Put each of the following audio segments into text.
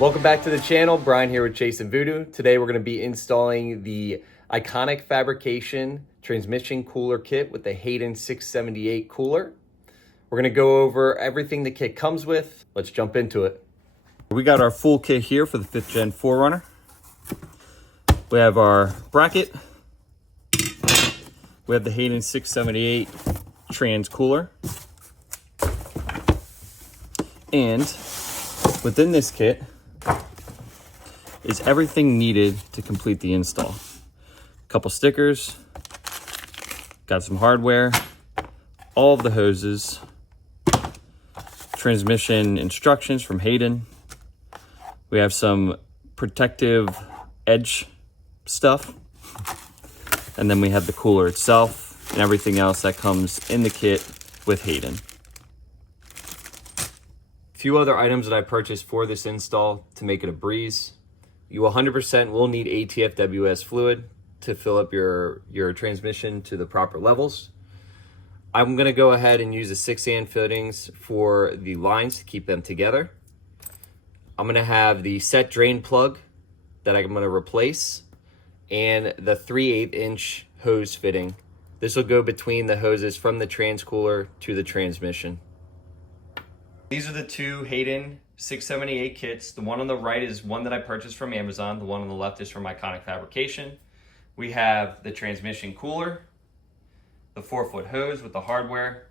Welcome back to the channel. Brian here with Chase and Voodoo. Today we're going to be installing the Iconic Fabrication transmission cooler kit with the Hayden 678 cooler. We're going to go over everything the kit comes with. Let's jump into it. We got our full kit here for the 5th Gen 4Runner. We have our bracket. We have the Hayden 678 trans cooler. And within this kit is everything needed to complete the install. A couple stickers, got some hardware, all of the hoses, transmission instructions from Hayden. We have some protective edge stuff, and then we have the cooler itself and everything else that comes in the kit with Hayden. A few other items that I purchased for this install to make it a breeze. You 100% will need ATF-WS fluid to fill up your transmission to the proper levels. I'm going to go ahead and use the 6-AN fittings for the lines to keep them together. I'm going to have the set drain plug that I'm going to replace and the 3/8-inch hose fitting. This will go between the hoses from the trans cooler to the transmission. These are the two Hayden 678 kits. The one on the right is one that I purchased from Amazon. The one on the left is from Iconic Fabrication. We have the transmission cooler, the 4-foot hose with the hardware.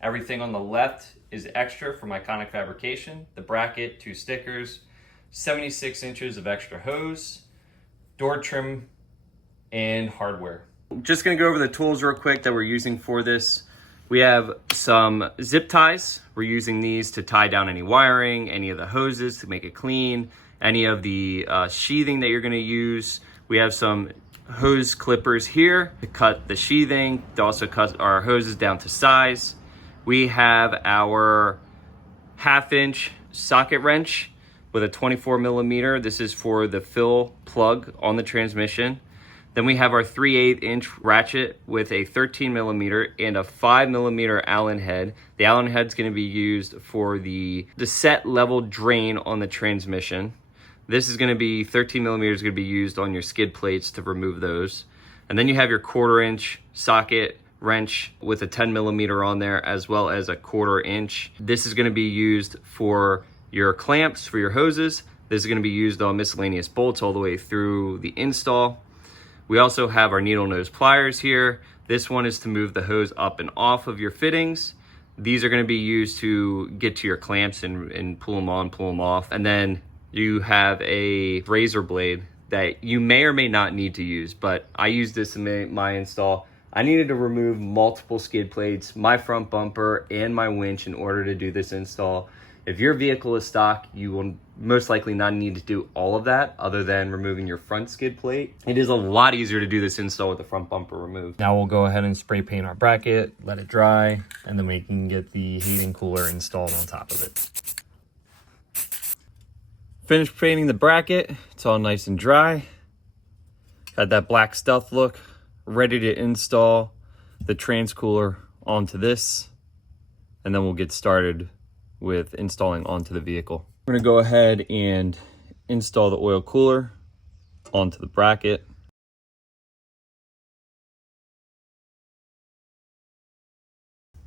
Everything on the left is extra from Iconic Fabrication. The bracket, 2 stickers, 76 inches of extra hose, door trim, and hardware. Just gonna go over the tools real quick that we're using for this. We have some zip ties. We're using these to tie down any wiring, any of the hoses to make it clean, any of the sheathing that you're gonna use. We have some hose clippers here to cut the sheathing, to also cut our hoses down to size. We have our 1/2-inch socket wrench with a 24 mm. This is for the fill plug on the transmission. Then we have our 3/8-inch ratchet with a 13 mm and a 5 mm Allen head. The Allen head's going to be used for the set level drain on the transmission. This is going to be 13 mm is going to be used on your skid plates to remove those. And then you have your 1/4-inch socket wrench with a 10 mm on there, as well as a 1/4 inch. This is going to be used for your clamps for your hoses. This is going to be used on miscellaneous bolts all the way through the install. We also have our needle nose pliers here. This one is to move the hose up and off of your fittings. These are going to be used to get to your clamps and pull them on, pull them off. And then you have a razor blade that you may or may not need to use, but I used this in my install. I needed to remove multiple skid plates, my front bumper, and my winch in order to do this install. If your vehicle is stock, you will most likely not need to do all of that other than removing your front skid plate. It is a lot easier to do this install with the front bumper removed. Now we'll go ahead and spray paint our bracket, let it dry, and then we can get the Hayden cooler installed on top of it. Finished painting the bracket. It's all nice and dry. Got that black stealth look. Ready to install the trans cooler onto this, and then we'll get started with installing onto the vehicle. We're gonna go ahead and install the oil cooler onto the bracket.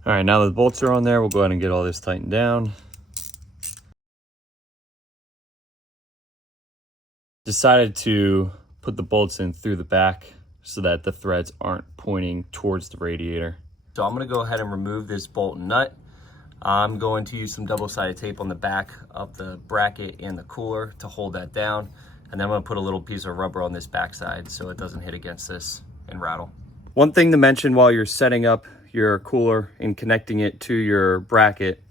All right, now that the bolts are on there, we'll go ahead and get all this tightened down. Decided to put the bolts in through the back so that the threads aren't pointing towards the radiator. So I'm gonna go ahead and remove this bolt and nut. I'm going to use some double-sided tape on the back of the bracket and the cooler to hold that down. And then I'm gonna put a little piece of rubber on this backside so it doesn't hit against this and rattle. One thing to mention while you're setting up your cooler and connecting it to your bracket,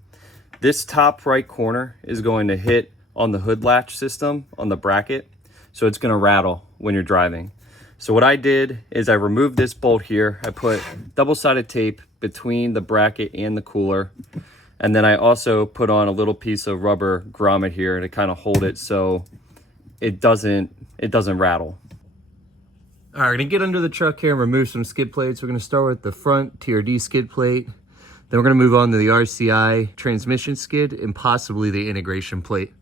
this top right corner is going to hit on the hood latch system on the bracket. So it's gonna rattle when you're driving. So what I did is I removed this bolt here. I put double-sided tape between the bracket and the cooler. And then I also put on a little piece of rubber grommet here to kind of hold it so it doesn't rattle. All right, we're gonna get under the truck here and remove some skid plates. We're gonna start with the front TRD skid plate. Then we're gonna move on to the RCI transmission skid and possibly the integration plate.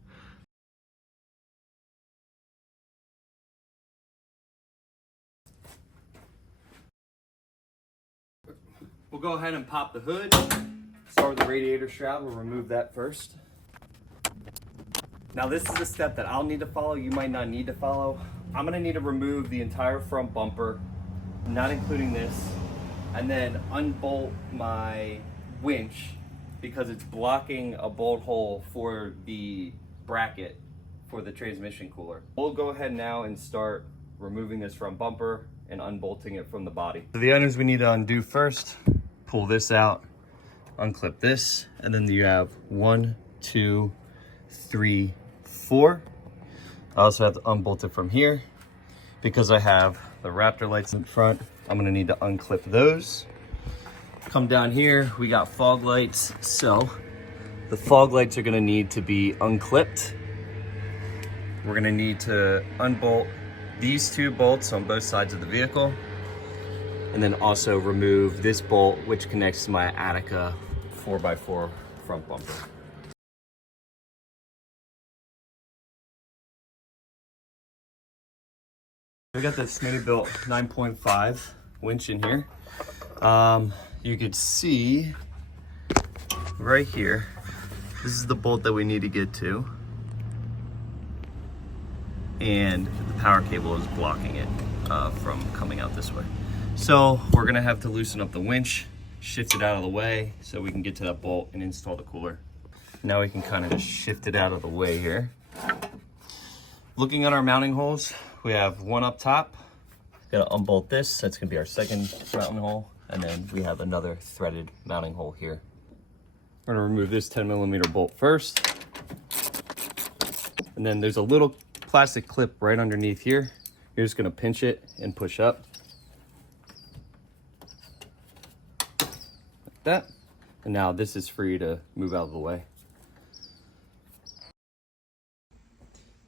We'll go ahead and pop the hood. Start with the radiator shroud. We'll remove that first. Now this is a step that I'll need to follow. You might not need to follow. I'm gonna need to remove the entire front bumper, not including this, and then unbolt my winch because it's blocking a bolt hole for the bracket for the transmission cooler. We'll go ahead now and start removing this front bumper and unbolting it from the body. So the items we need to undo first, pull this out, unclip this, and then you have 1, 2, 3, 4. I also have to unbolt it from here because I have the Raptor lights in front. I'm gonna need to unclip those. Come down here, we got fog lights. So the fog lights are gonna need to be unclipped. We're gonna need to unbolt these 2 bolts on both sides of the vehicle, and then also remove this bolt which connects to my Attica 4x4 front bumper. We got the Smittybilt 9.5 winch in here. You could see right here, this is the bolt that we need to get to, and the power cable is blocking it from coming out this way. So we're gonna have to loosen up the winch, shift it out of the way so we can get to that bolt and install the cooler. Now we can kind of just shift it out of the way here. Looking at our mounting holes, we have one up top. Gotta unbolt this, that's gonna be our second mounting hole. And then we have another threaded mounting hole here. We're gonna remove this 10mm bolt first. And then there's a little plastic clip right underneath here. You're just gonna pinch it and push up. Like that. And now this is free to move out of the way.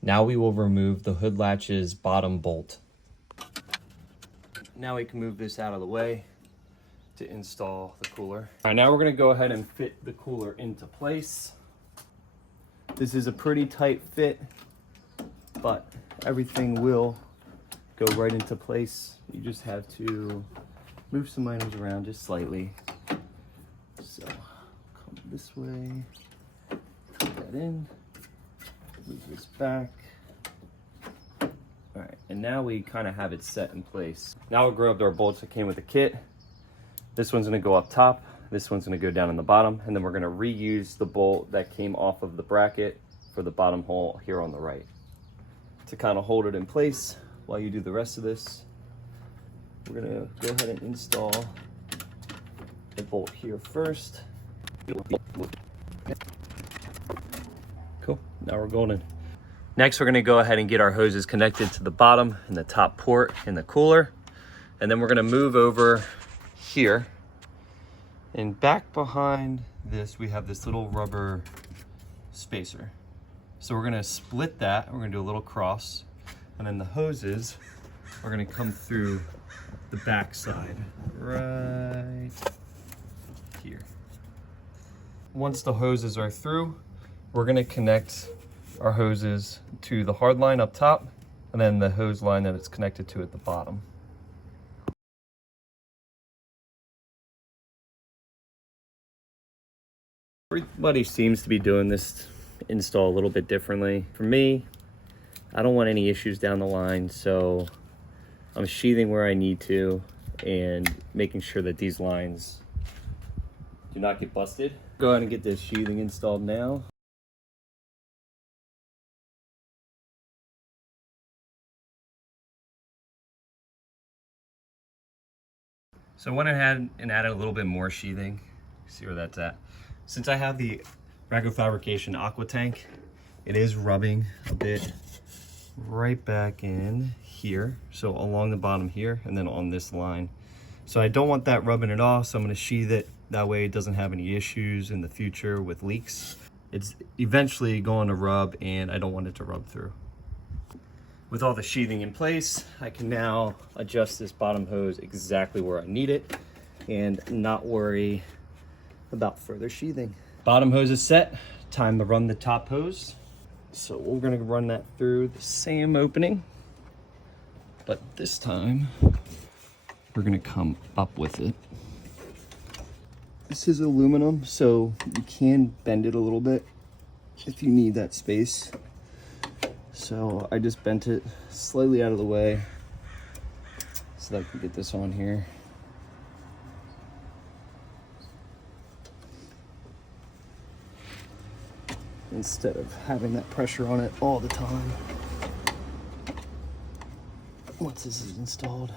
Now we will remove the hood latch's bottom bolt. Now we can move this out of the way to install the cooler. All right, now we're gonna go ahead and fit the cooler into place. This is a pretty tight fit, but everything will go right into place. You just have to move some items around just slightly. So come this way, put that in, move this back. All right, and now we kind of have it set in place. Now we grabbed our bolts that came with the kit. This one's gonna go up top, this one's gonna go down in the bottom, and then we're gonna reuse the bolt that came off of the bracket for the bottom hole here on the right. To kind of hold it in place while you do the rest of this, we're gonna go ahead and install the bolt here first. Cool, now we're golden. Next, we're gonna go ahead and get our hoses connected to the bottom and the top port in the cooler. And then we're gonna move over here. And back behind this, we have this little rubber spacer. So we're gonna split that, we're gonna do a little cross, and then the hoses are gonna come through the back side, right here. Once the hoses are through, we're gonna connect our hoses to the hard line up top, and then the hose line that it's connected to at the bottom. Everybody seems to be doing this install a little bit differently. For me, I don't want any issues down the line, so I'm sheathing where I need to and making sure that these lines do not get busted. Go ahead and get this sheathing installed now. So I went ahead and added a little bit more sheathing. See where that's at. Since I have the Iconic Fabrication aqua tank, it is rubbing a bit right back in here. So along the bottom here and then on this line. So I don't want that rubbing it off, so I'm gonna sheath it. That way it doesn't have any issues in the future with leaks. It's eventually going to rub and I don't want it to rub through. With all the sheathing in place, I can now adjust this bottom hose exactly where I need it and not worry about further sheathing. Bottom hose is set, time to run the top hose. So we're gonna run that through the same opening, but this time we're gonna come up with it This is aluminum, so you can bend it a little bit if you need that space. So I just bent it slightly out of the way so that I can get this on here. Instead of having that pressure on it all the time once this is installed.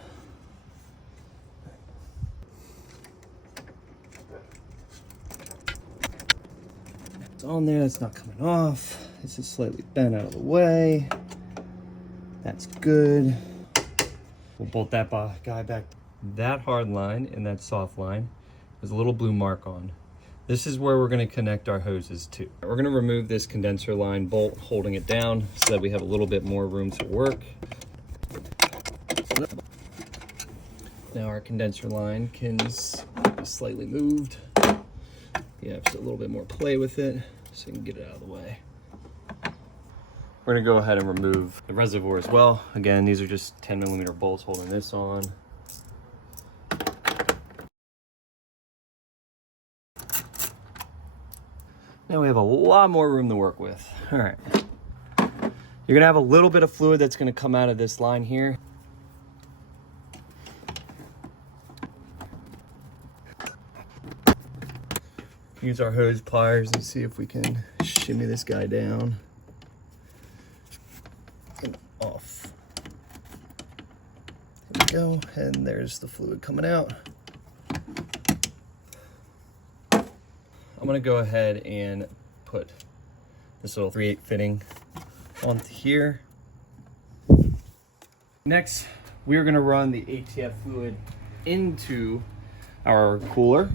It's on there, it's not coming off. This is slightly bent out of the way. That's good. We'll bolt that guy back. That hard line and that soft line, there's a little blue mark on. This is where we're going to connect our hoses to. We're going to remove this condenser line bolt holding it down so that we have a little bit more room to work. Now our condenser line can be slightly moved. You have a little bit more play with it so you can get it out of the way. We're going to go ahead and remove the reservoir as well. Again, these are just 10mm bolts holding this on. Now we have a lot more room to work with. All right. You're gonna have a little bit of fluid that's gonna come out of this line here. Use our hose pliers and see if we can shimmy this guy down and off. There we go, and there's the fluid coming out. I'm gonna go ahead and put this little 3/8 fitting onto here. Next, we're gonna run the ATF fluid into our cooler.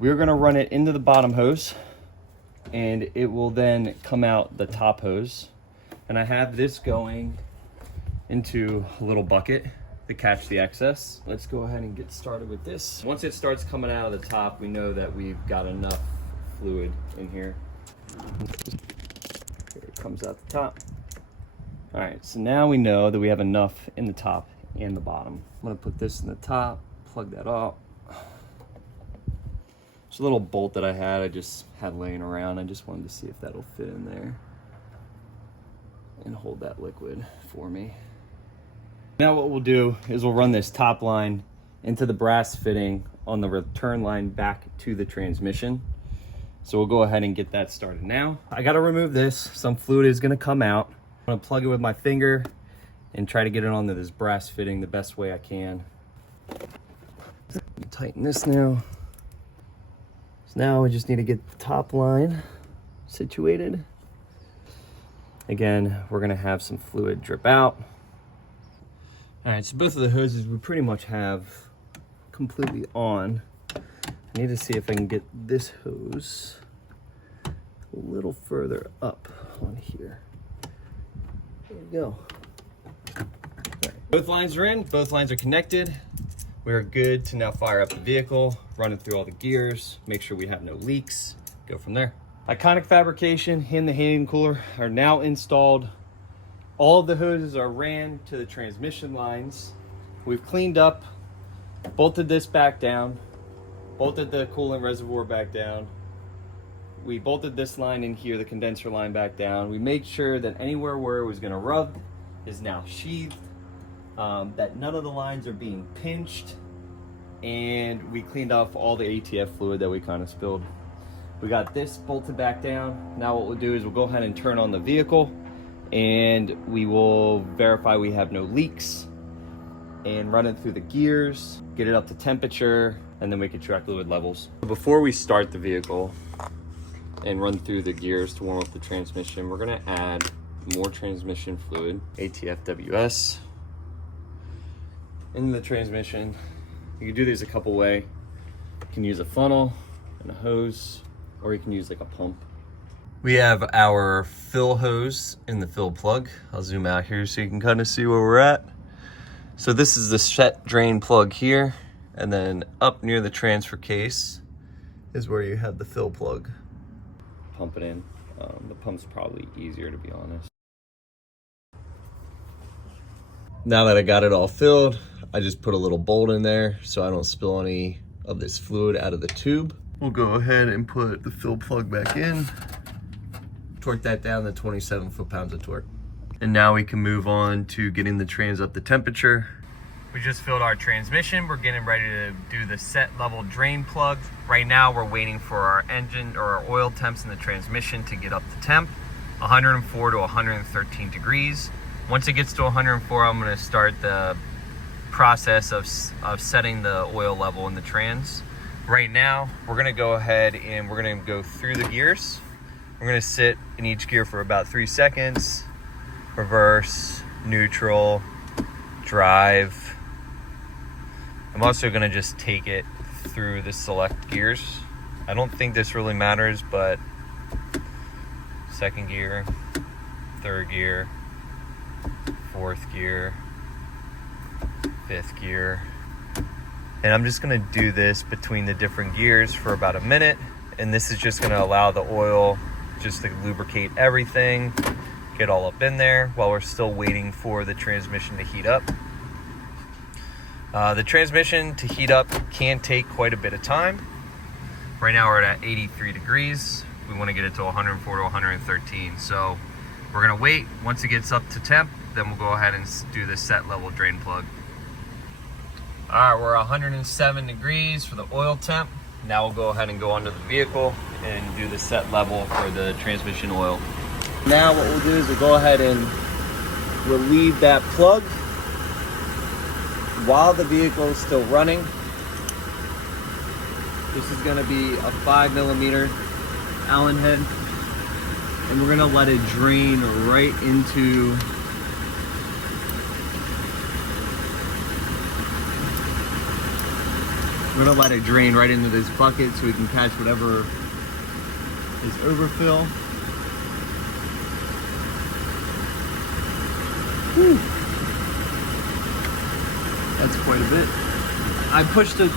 We're gonna run it into the bottom hose and it will then come out the top hose. And I have this going into a little bucket to catch the excess. Let's go ahead and get started with this. Once it starts coming out of the top, we know that we've got enough fluid in here. Here it comes out the top. All right, so now we know that we have enough in the top and the bottom. I'm gonna put this in the top, plug that up. It's a little bolt that I just had laying around. I just wanted to see if that'll fit in there and hold that liquid for me. Now what we'll do is we'll run this top line into the brass fitting on the return line back to the transmission. So we'll go ahead and get that started now. I gotta remove this. Some fluid is gonna come out. I'm gonna plug it with my finger and try to get it onto this brass fitting the best way I can. Tighten this now. So now we just need to get the top line situated. Again, we're gonna have some fluid drip out. All right, so both of the hoses we pretty much have completely on. I need to see if I can get this hose a little further up on here. There we go. All right. Both lines are in, both lines are connected. We're good to now fire up the vehicle, run it through all the gears, make sure we have no leaks, go from there. Iconic Fabrication and the Hayden cooler are now installed. All of the hoses are ran to the transmission lines. We've cleaned up, bolted this back down, bolted the coolant reservoir back down. We bolted this line in here, the condenser line back down. We made sure that anywhere where it was gonna rub is now sheathed, that none of the lines are being pinched, and we cleaned off all the ATF fluid that we kind of spilled. We got this bolted back down. Now what we'll do is we'll go ahead and turn on the vehicle and we will verify we have no leaks and run it through the gears, get it up to temperature, and then we can track fluid levels. Before we start the vehicle and run through the gears to warm up the transmission, we're gonna add more transmission fluid, ATF-WS, into the transmission. You can do these a couple ways. You can use a funnel and a hose, or you can use like a pump. We have our fill hose in the fill plug. I'll zoom out here so you can kind of see where we're at. So this is the set drain plug here, and then up near the transfer case is where you have the fill plug. Pump it in. The pump's probably easier, to be honest. Now that I got it all filled, I just put a little bolt in there so I don't spill any of this fluid out of the tube. We'll go ahead and put the fill plug back in. Torque that down to 27 foot-pounds of torque. And now we can move on to getting the trans up to temperature. We just filled our transmission. We're getting ready to do the set level drain plug. Right now we're waiting for our engine or our oil temps in the transmission to get up to temp, 104 to 113 degrees. Once it gets to 104, I'm gonna start the process of setting the oil level in the trans. Right now, we're gonna go ahead and we're gonna go through the gears. We're gonna sit in each gear for about 3 seconds. Reverse, neutral, drive. I'm also gonna just take it through the select gears. I don't think this really matters, but second gear, third gear, fourth gear, fifth gear. And I'm just gonna do this between the different gears for about a minute. And this is just gonna allow the oil just to lubricate everything, get all up in there while we're still waiting for the transmission to heat up. The transmission to heat up can take quite a bit of time. Right now we're at 83 degrees. We wanna get it to 104 to 113. So we're gonna wait. Once it gets up to temp, then we'll go ahead and do the set level drain plug. All right, we're 107 degrees for the oil temp. Now we'll go ahead and go onto the vehicle and do the set level for the transmission oil. Now what we'll do is we'll go ahead and relieve that plug while the vehicle is still running. This is gonna be a 5mm Allen head, and we're gonna let it drain right into this bucket so we can catch whatever is overfill. Whew. That's quite a bit. I pushed the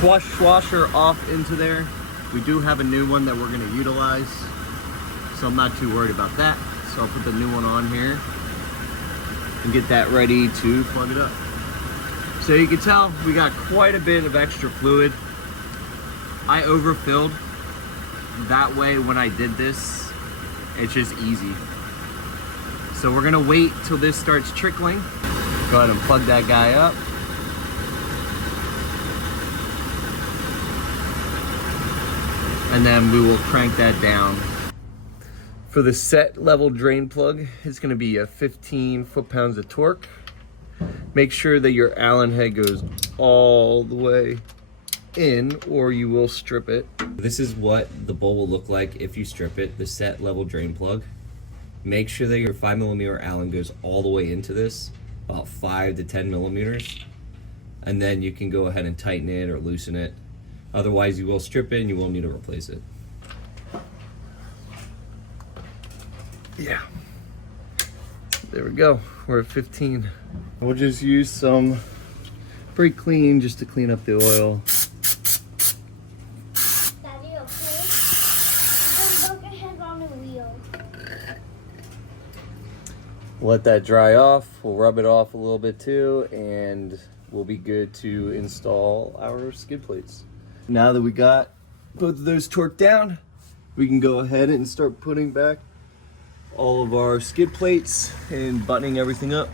quash washer off into there. We do have a new one that we're gonna utilize, so I'm not too worried about that. So I'll put the new one on here and get that ready to plug it up. So you can tell we got quite a bit of extra fluid. I overfilled. That way when I did this, it's just easy. So we're gonna wait till this starts trickling. Go ahead and plug that guy up. And then we will crank that down. For the set level drain plug, it's gonna be a 15 foot-pounds of torque. Make sure that your Allen head goes all the way in or you will strip it. This is what the bowl will look like if you strip it, the set level drain plug. Make sure that your 5mm Allen goes all the way into this, about 5 to 10 millimeters. And then you can go ahead and tighten it or loosen it. Otherwise you will strip it and you will need to replace it. Yeah. There we go, we're at 15. We'll just use some brake clean just to clean up the oil. Daddy, okay? Don't buck your head on the wheel. Let that dry off. We'll rub it off a little bit too, and we'll be good to install our skid plates. Now that we got both of those torqued down, we can go ahead and start putting back all of our skid plates and buttoning everything up.